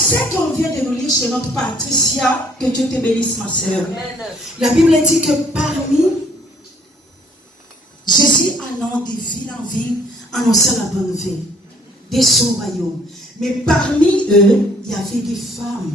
verset qu'on vient de nous lire chez notre Patricia, que Dieu te bénisse, ma sœur. La Bible dit que parmi Jésus allant de ville en ville, annonçant la bonne nouvelle de son royaume. Mais parmi eux, il y avait des femmes.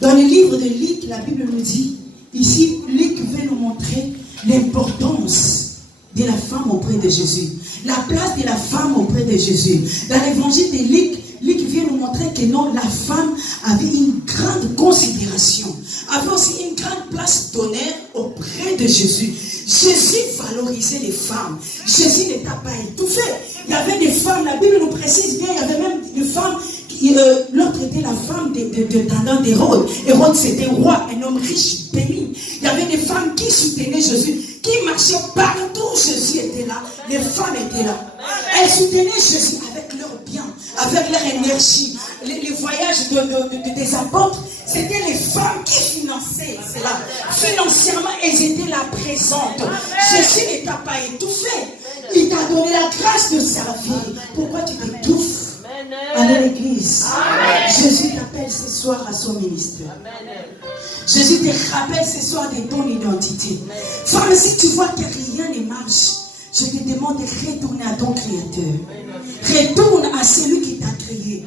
Dans le livre de Luc, la Bible nous dit, ici, Luc veut nous montrer l'importance de la femme auprès de Jésus. La place de la femme auprès de Jésus. Dans l'évangile de Luc, Luc vient nous montrer que non, la femme avait une grande considération, avait aussi une grande place d'honneur auprès de Jésus. Jésus valorisait les femmes. Jésus n'était pas étouffé. Il y avait des femmes, la Bible nous précise bien, il y avait même des femmes, l'autre était la femme de d'Hérode. Hérode c'était un roi, un homme riche, béni. Il y avait des femmes qui soutenaient Jésus, qui marchaient partout où Jésus était là. Les femmes étaient là. Elles soutenaient Jésus avec leur bien, avec leur énergie. Les voyages des apôtres, c'était les femmes qui finançaient cela. Financièrement, elles étaient là présentes. Jésus n'était pas étouffé. Il t'a donné la grâce de servir. Pourquoi tu t'étouffes? Allez à l'église. Jésus t'appelle ce soir à son ministère. Jésus te rappelle ce soir de ton identité. Femme, si tu vois que rien ne marche, je te demande de retourner à ton Créateur. Retourne à celui qui t'a créé.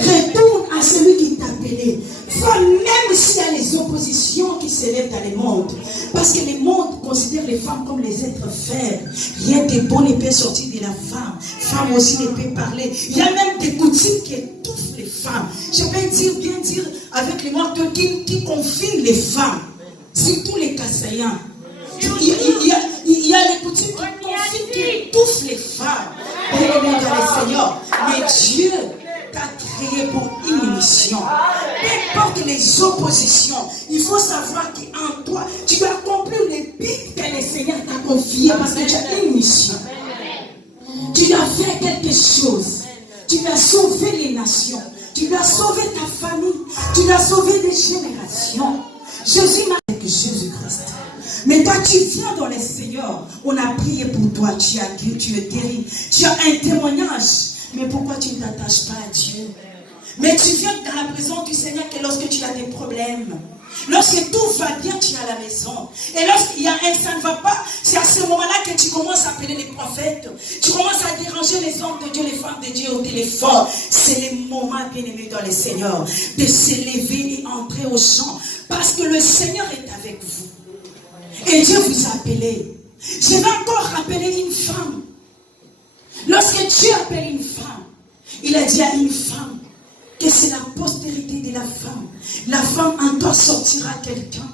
Retourne à celui qui t'a appelé. Même s'il y a les oppositions qui s'élèvent dans le monde, parce que le monde considère les femmes comme les êtres faibles. Rien de bon ne peut sortir de la femme. Femme aussi ne peut parler. Il y a même des coutumes qui étouffent les femmes. Je vais bien dire avec les mots qui confinent les femmes. Surtout les Kassaïens. Il y a les coutumes qui confinent, qui étouffent les femmes. Bien-aimés dans le Seigneur. Mais Dieu t'a créé pour une mission. Peu importe les oppositions, il faut savoir qu'en toi, tu dois accomplir les buts que le Seigneur t'a confié parce que tu as une mission. Tu dois faire quelque chose. Tu dois sauver les nations. Tu dois sauver ta famille. Tu dois sauver des générations. Jésus m'a dit que Jésus-Christ. Mais toi, tu viens dans le Seigneur. On a prié pour toi. Tu es guéri. Tu as un témoignage. Mais pourquoi tu ne t'attaches pas à Dieu? Mais tu viens dans la présence du Seigneur que lorsque tu as des problèmes. Lorsque tout va bien, tu es à la maison. Et lorsqu'il y a ça ne va pas, c'est à ce moment-là que tu commences à appeler les prophètes. Tu commences à déranger les hommes de Dieu, les femmes de Dieu au téléphone. C'est le moment, bien-aimé dans le Seigneur, de s'élever et entrer au champ. Parce que le Seigneur est avec vous. Et Dieu vous a appelé. Je vais encore rappeler une femme. Lorsque Dieu appelle une femme, il a dit à une femme que c'est la postérité de la femme. La femme en toi sortira quelqu'un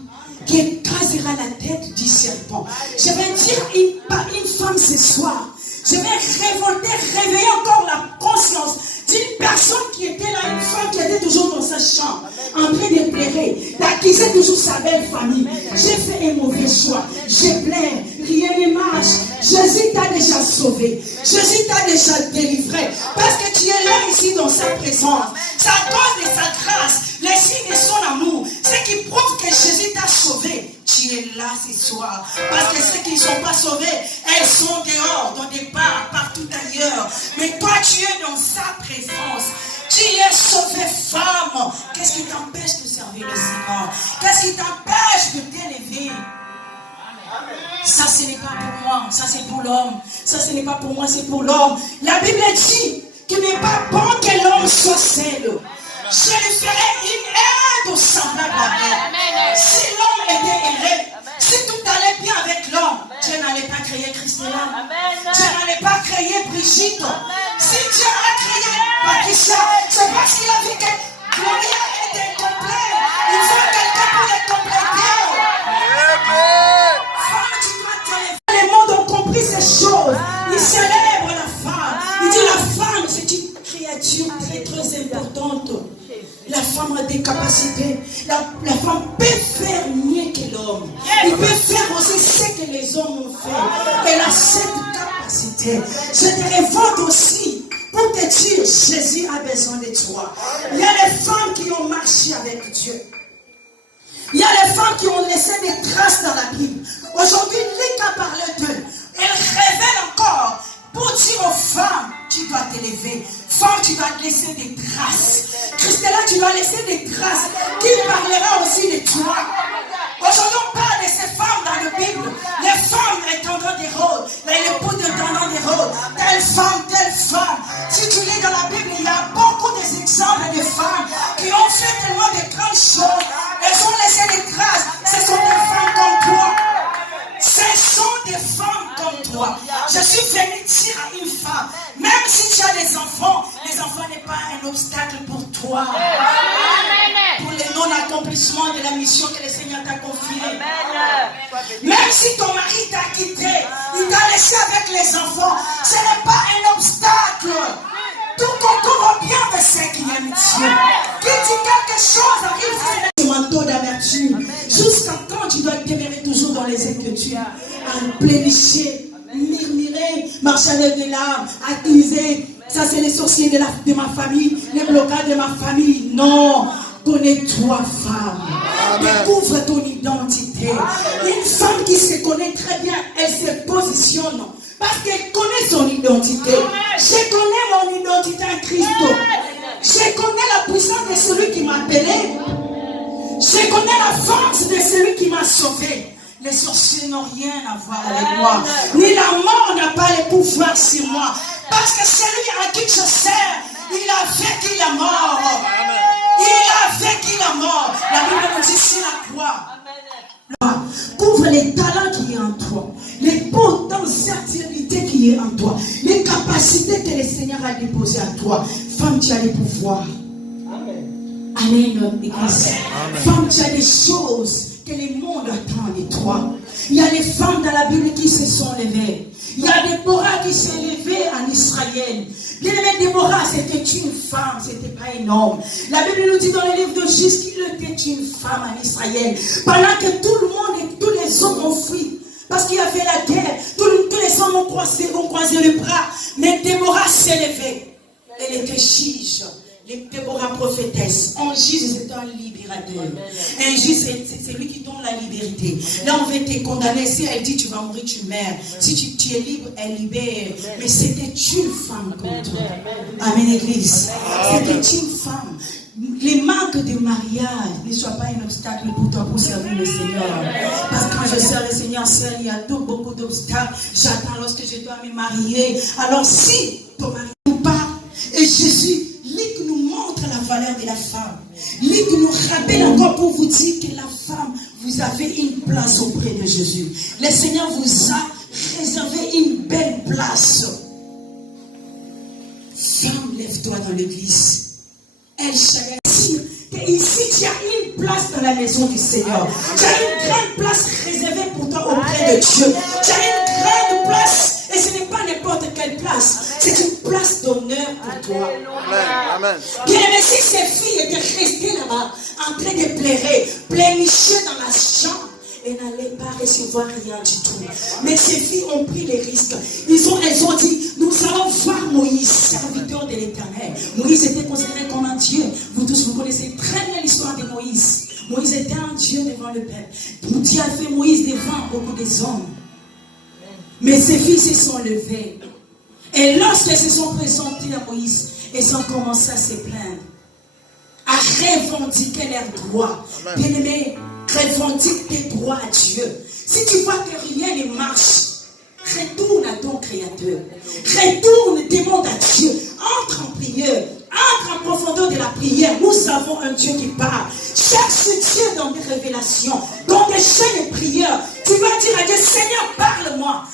qui écrasera la tête du serpent. Je vais dire une femme ce soir. Je vais réveiller encore la conscience d'une personne qui était là, une femme qui était toujours dans sa chambre, en train de pleurer, d'accuser toujours sa belle famille. J'ai fait un mauvais choix, je pleure, rien ne marche. Jésus t'a déjà sauvé, Jésus t'a déjà délivré, parce que tu es là ici dans sa présence. C'est à cause de sa grâce, les signes de son amour, ce qui prouve que Jésus t'a sauvé. Tu es là ce soir, parce que ceux qui ne sont pas sauvés, elles sont dehors, dans des bars, partout ailleurs. Mais toi, tu es dans sa présence. Tu es sauvé, femme. Qu'est-ce qui t'empêche de servir le Seigneur? Qu'est-ce qui t'empêche de t'élever? Ça, ce n'est pas pour moi, ça c'est pour l'homme. Ça, ce n'est pas pour moi, c'est pour l'homme. La Bible dit qu'il n'est pas bon que l'homme soit seul. Je lui ferai une aide semblable à elle. Si l'homme était erré, si tout allait bien avec l'homme, Dieu n'allait pas créer Christina. Dieu n'allait pas créer Brigitte. Si Dieu a créé Patricia, c'est parce qu'il a vu que Gloria était incomplète. Il faut quelqu'un pour les compléter. Femme, tu dois t'élever. Les mondes ont compris ces choses. Ils célèbrent la femme. Ils disent la femme, c'est une créature très très importante. La femme a des capacités. La femme peut faire mieux que l'homme. Il peut faire aussi ce que les hommes ont fait. Elle a cette capacité. Je te révolte aussi pour te dire, Jésus a besoin de toi. Il y a les femmes qui ont marché avec Dieu. Il y a les femmes qui ont laissé des traces dans la Bible. Aujourd'hui, Luc a parlé d'eux. Elle révèle encore pour dire aux femmes, tu dois t'élever. Femme, tu dois te laisser des traces. Christella tu dois laisser des traces qui parlera aussi de toi. Aujourd'hui, on parle de ces femmes dans la Bible. Les femmes étendant des rôles, les époux étendant des rôles. Telle femme, telle femme. Si tu lis dans la Bible, il y a beaucoup d'exemples de femmes qui ont fait tellement de grandes choses. Elles ont laissé des traces. Ce sont des femmes comme toi. Ce sont des femmes comme toi. Je suis venu dire à une femme, même si tu as des enfants, les enfants n'est pas un obstacle pour toi. Pour le non-accomplissement de la mission que le Seigneur t'a confiée. Même si ton mari t'a quitté, il t'a laissé avec les enfants, ce n'est pas un obstacle. Tout concourt bien de ce qu'il y a Dieu. Qui dit quelque chose arrive, c'est un manteau d'amertume. Jusqu'à quand tu dois demeurer toujours dans les inquiétudes, à plénicher, murmurer, marcher avec des larmes, accuser. Ça, c'est les sorciers de ma famille, les blocages de ma famille. Non. Connais-toi, femme. Découvre ton identité. Une femme qui se connaît très bien, elle se positionne parce qu'elle connaît son identité. Je connais mon identité en Christ. Je connais la puissance de celui qui m'a appelé. Je connais la force de celui qui m'a sauvé. Les sorciers n'ont rien à voir avec moi. Ni la mort n'a pas le pouvoir sur moi. Parce que celui à qui je sers, il a vaincu la mort. Il a vaincu la mort. La Bible nous dit sur la croix. Couvre les talents qui est en toi, les potentialités qui est en toi, les capacités que le Seigneur a déposées à toi. Femme, tu as les pouvoirs. Amen, Église. Femme, tu as des choses que le monde attend de toi. Il y a des femmes dans la Bible qui se sont levées. Il y a Déborah qui s'est levée en Israël. Bien-aimée Déborah, c'était une femme, c'était pas un homme. La Bible nous dit dans le livre de Juge qu'il était une femme en Israël. Pendant que tout le monde et tous les hommes ont fui. Parce qu'il y avait la guerre. Tous les hommes ont croisé les bras. Mais Déborah s'est levée. Elle était juge. Déborah prophétesse. Un juge, c'est un libérateur. Un juge, c'est lui qui donne la liberté. Là, on va te condamner. Si elle dit tu vas mourir, tu meurs. Si tu es libre, elle libère. Mais c'était une femme comme toi. Amen, Église. C'était une femme. Les manques de mariage ne soient pas un obstacle pour toi pour servir le Seigneur. Parce que quand je sers le Seigneur seul, il y a beaucoup d'obstacles. J'attends lorsque je dois me marier. Alors si ton mari nous parle, et Jésus, Luc nous montre la valeur de la femme. Luc nous rappelle encore pour vous dire que la femme, vous avez une place auprès de Jésus. Le Seigneur vous a réservé une belle place. Femme, lève-toi dans l'église. Elle challenge. Ici, tu as une place dans la maison du Seigneur. Tu as une grande place réservée pour toi auprès de Dieu. Tu as une grande place. Et ce n'est pas n'importe quelle place. C'est une place d'honneur pour toi. Amen. Bien aimé, si ces filles étaient restées là-bas, en train de pleurer, plénicher dans la chambre, elles n'allaient pas recevoir rien du tout. Mais ces filles ont pris les risques. Elles ont dit, nous allons voir Moïse, serviteur de l'Éternel. Moïse était considéré comme un Dieu. Vous tous, vous connaissez très bien l'histoire de Moïse. Moïse était un Dieu devant le peuple. Dieu a fait Moïse devant beaucoup des hommes. Mais ces filles se sont levées. Et lorsqu'elles se sont présentées à Moïse, elles ont commencé à se plaindre, à revendiquer leurs droits. Bien-aimé, revendique tes droits à Dieu. Si tu vois que rien ne marche, retourne à ton Créateur. Retourne, demande à Dieu. Entre en prière. Entre en profondeur de la prière. Nous avons un Dieu qui parle. Cherche Dieu dans des révélations, dans des chaînes de prière. Tu vas dire à Dieu, Seigneur, parle-moi.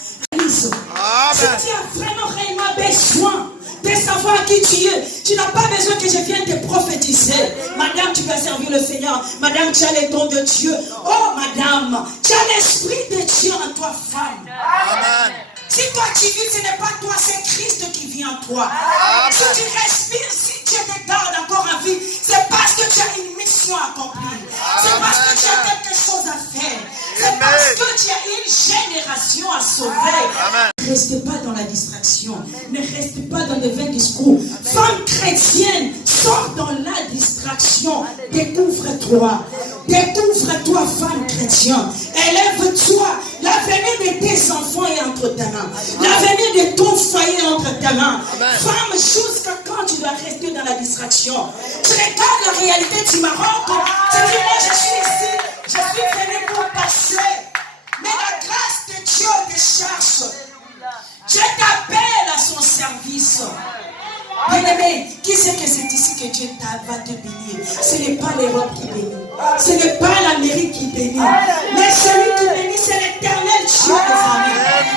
Si tu as vraiment réellement besoin de savoir qui tu es, tu n'as pas besoin que je vienne te prophétiser. Madame, tu vas servir le Seigneur. Madame, tu as les dons de Dieu. Oh, madame, tu as l'esprit de Dieu en toi, femme. Amen. Si toi tu vis, ce n'est pas toi, c'est Christ qui vit en toi. Amen. Si tu respires, si Dieu te garde encore en vie, c'est parce que tu as une mission à accomplir. C'est parce que tu as quelque chose à faire. C'est parce que tu as une génération à sauver. Amen. Ne reste pas dans la distraction. Ne reste pas dans le vain discours. Femme chrétienne, sors dans la distraction. Découvre-toi. Découvre-toi, femme chrétienne. Élève-toi. L'avenir de tes enfants est entre tes mains. L'avenir de ton foyer est entre tes mains. Femme, jusqu'à quand tu dois rester dans la distraction. Tu regardes la réalité du Maroc. Tu dis, moi je suis ici, je suis venu pour passer. Mais la grâce de Dieu te cherche. Dieu t'appelle à son service. Bien-aimé, qui sait que c'est ici que Dieu va te bénir? Ce n'est pas l'Europe qui bénit. Ce n'est pas l'Amérique qui bénit. Mais celui qui bénit, c'est l'éternel Dieu, mes amis.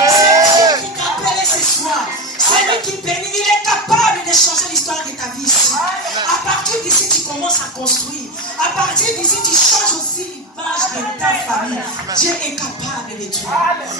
C'est Dieu qui t'appelle ce soir. Celui qui bénit, il est capable de changer l'histoire de ta vie ici. À partir d'ici, tu commences à construire. À partir d'ici, tu changes aussi l'image de ta famille. Dieu est capable de tout.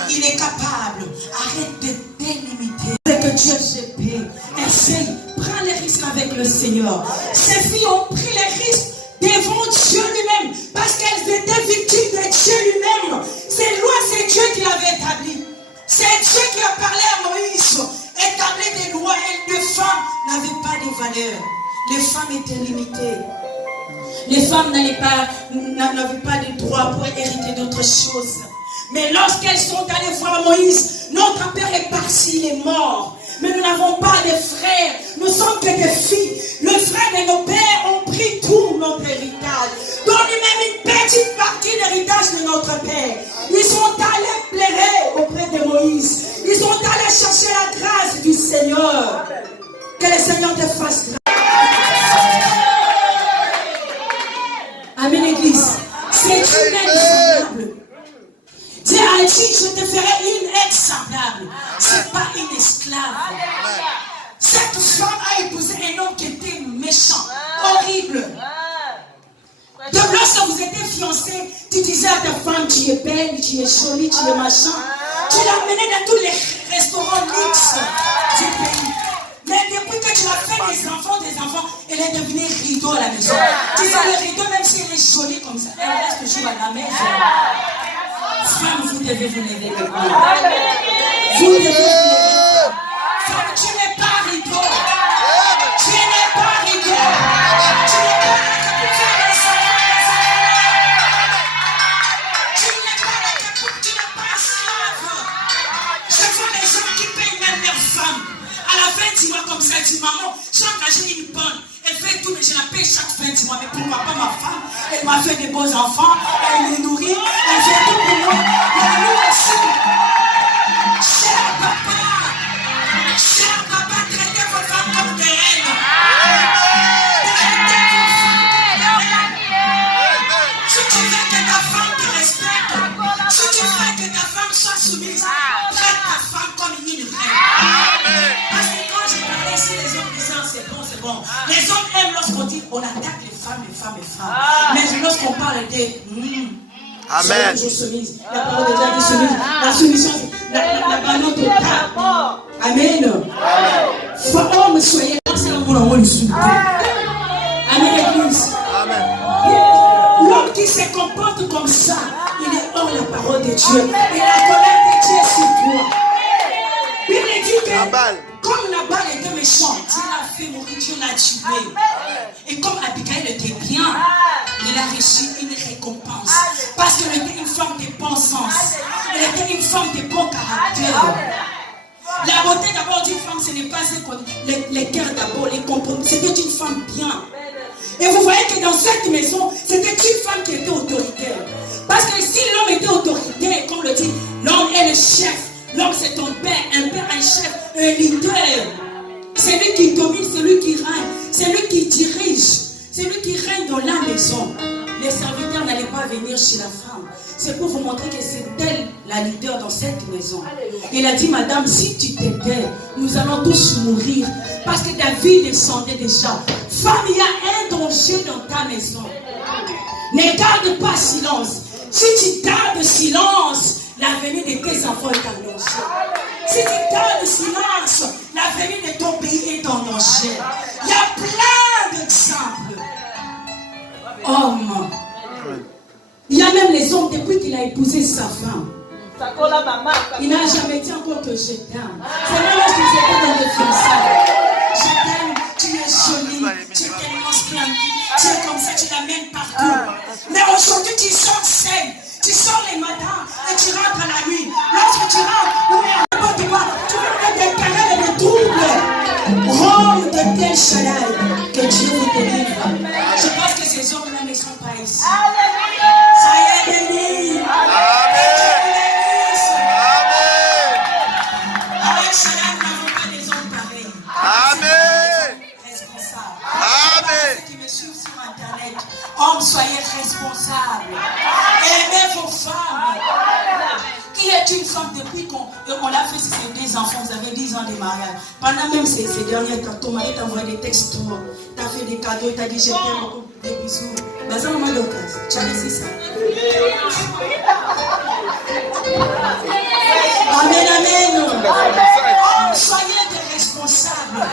Il est capable. Arrête de délimiter. C'est que Dieu se paie. Essaye. Prends les risques avec le Seigneur. Ces filles ont pris les risques devant Dieu lui-même. Parce qu'elles étaient victimes de Dieu lui-même. Ces lois, c'est Dieu qui l'avait établi. C'est Dieu qui a parlé à Moïse. Établi des lois et les femmes n'avaient pas de valeur. Les femmes étaient limitées. Les femmes n'avaient pas de droit pour hériter d'autres choses. Mais lorsqu'elles sont allées voir Moïse, notre père est parti, il est mort. Mais nous n'avons pas de frères, nous sommes que des filles. Le frère de nos pères ont pris tout notre héritage. Donnez même une petite partie de l'héritage de notre père. Ils sont allés pleurer auprès de Moïse. Ils sont allés chercher la grâce du Seigneur. Que le Seigneur te fasse grâce. Amen, Église. C'est une aide semblable. Dieu a dit, je te ferai une aide semblable. Ce n'est pas une esclave. Cette femme a épousé un homme qui était méchant, horrible. Donc lorsque vous étiez fiancés, tu disais à ta femme, tu es belle, tu es jolie, tu es machin. Tu l'amenais dans tous les restaurants luxe du pays. Mais depuis que tu as fait des enfants, elle est devenue rideau à la maison. Tu sais, le rideau, même si elle est jolie comme ça, elle reste toujours à la maison. Femme, vous devez vous lever de moi. Vous devez vous lever. Femme, tu n'es pas rideau. Tu n'es pas rideau. Tu n'es pas là que pour faire des salons. Tu n'es pas là que pour... Tu n'es pas esclave. Je vois les gens qui payent même leurs femmes. À la fin du mois comme ça, elle dit, maman, j'ai engagé une bonne. Elle fait tout, mais je la paye chaque fin du mois. Mais pourquoi pas ma femme? Elle m'a fait des beaux enfants. Elle les nourrit. Elle fait tout pour moi. Et nous aussi. Cher papa, traitez vos femmes comme des reines. Traitez vos femmes comme des reines. Si tu veux que ta femme te respecte, si tu veux que ta femme soit soumise, traite ta femme comme une reine. Parce que quand je parlais ici, les hommes disaient c'est bon. Les hommes aiment lorsqu'on dit on attaque les femmes. Mais lorsqu'on parle des Amen. Soumise. La parole de Dieu dit soumise. La soumission, la balance totale. Amen. Homme, soyez là, c'est l'amour en haut du sous. Amen, Église. L'homme qui se comporte comme ça, il est hors la parole de Dieu. Et la colère de Dieu est sur toi. Il dit que comme Nabal était méchant, Dieu l'a fait mourir, Dieu l'a tué. Et comme Abigail était bien, il a reçu une récompense. Parce qu'elle était une femme de bon sens. Elle était une femme de bon caractère. La beauté d'abord d'une femme, ce n'est pas les cœurs d'abord, les compromis. C'était une femme bien. Et vous voyez que dans cette maison, c'était une femme qui était autoritaire. Parce que si l'homme était autoritaire, comme le dit, l'homme est le chef. L'homme c'est ton père, un chef, un leader. C'est lui qui domine, c'est lui qui règne, c'est lui qui dirige, c'est lui qui règne dans la maison. Les serviteurs n'allaient pas venir chez la femme. C'est pour vous montrer que c'est elle la leader dans cette maison. Il a dit, madame, si tu t'étais, nous allons tous mourir. Parce que David descendait déjà. Femme, il y a un danger dans ta maison. Ne garde pas silence. Si tu gardes silence, l'avenir de tes enfants est en danger. Si tu gardes silence, l'avenir de ton pays est en danger. Il y a plein d'exemples. Hommes. Il y a même les hommes, depuis qu'il a épousé sa femme, il n'a jamais dit encore que je t'aime. C'est même lorsqu'ils étaient dans les fiançailles. Je t'aime, tu es jolie, tu es tellement splendide, tu es comme ça, tu l'amènes partout. Mais aujourd'hui, tu sors seul. Tu sors les matins et tu rentres à la nuit. Lorsque tu rentres, tu veux des querelles et des troubles. Rome de tes El Shaddai, que Dieu vous délivre. Je pense que ces hommes-là ne sont pas ici. Soyez bénis. El Shaddai, nous n'avons pas des hommes pareils. Amen. Responsables. Amen. Ceux qui me suivent sur Internet, hommes, soyez responsables. Aimez vos femmes. Qui est une femme depuis qu'on l'a fait, c'est des enfants, vous avez 10 ans de mariage. Pendant même ces derniers temps, ton mari t'a envoyé des textes, t'as fait des cadeaux, t'as dit je t'aime beaucoup, des bisous. Dans un moment d'occasion, tu as laissé ça. Amen, amen. Soyez des responsables.